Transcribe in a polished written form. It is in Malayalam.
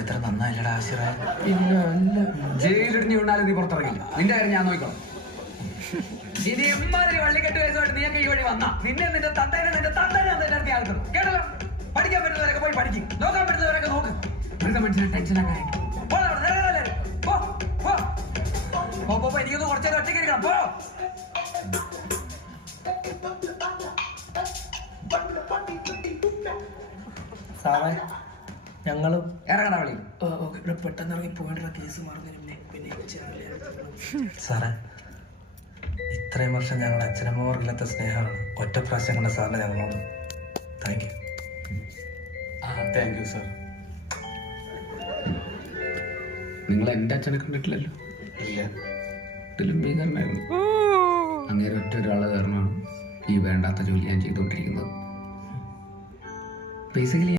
ഇത്ര നന്നായില്ലടാ ആശിറ. പിന്നെ അല്ല ജയിലിടിഞ്ഞ് വീണാലും നീ പുറത്തിറങ്ങില്ല. നിന്റെ കാര്യം ഞാൻ നോക്കിക്കോളാം. ഇനി എമ്മാതിരി വള്ളിക്കെട്ട് കേസുമായിട്ട് നീയൊക്കെ ഈ വഴി വന്നാ നിന്റെ തന്തേനെ എല്ലാവർക്കും ആൾക്കും കേട്ടല്ലോ. പഠിക്കാൻ പറ്റുന്നവരൊക്കെ പോയി പഠിക്കും, നോക്കാൻ പറ്റുന്നവരൊക്കെ നോക്ക്. വെറുതെ മനുഷ്യനെ ടെൻഷനാക്കാൻ എനിക്കൊന്ന് കുറച്ചേരം ഒറ്റയ്ക്ക് ഇരിക്കണം. പോ. സാറേ ഞങ്ങളും ഇറങ്ങണ വഴി ഇവിടെ പെട്ടെന്ന് ഇറങ്ങി പോകേണ്ട കേസ് മറന്നിരുന്നേ. പിന്നെ സാറേ, ഇത്രയും വർഷം ഞങ്ങളുടെ അച്ഛനമ്മമാർക്കില്ലാത്ത സ്നേഹമാണ് ഒറ്റ പ്രാവശ്യം കൊണ്ട് സാറിന് ഞങ്ങളോട്. Thank you. Thank you sir. നിങ്ങൾ എൻ്റെ അച്ഛനെ കണ്ടിട്ടില്ലല്ലോ. ഇല്ല. ഇതിലും ഭീകരനായിരുന്നു. അങ്ങേരെ ഒറ്റ ഒരാളെ കാരണമാണ് ഈ വേണ്ടാത്ത ജോലി ഞാൻ ചെയ്തുകൊണ്ടിരിക്കുന്നത്. ബേസിക്കലി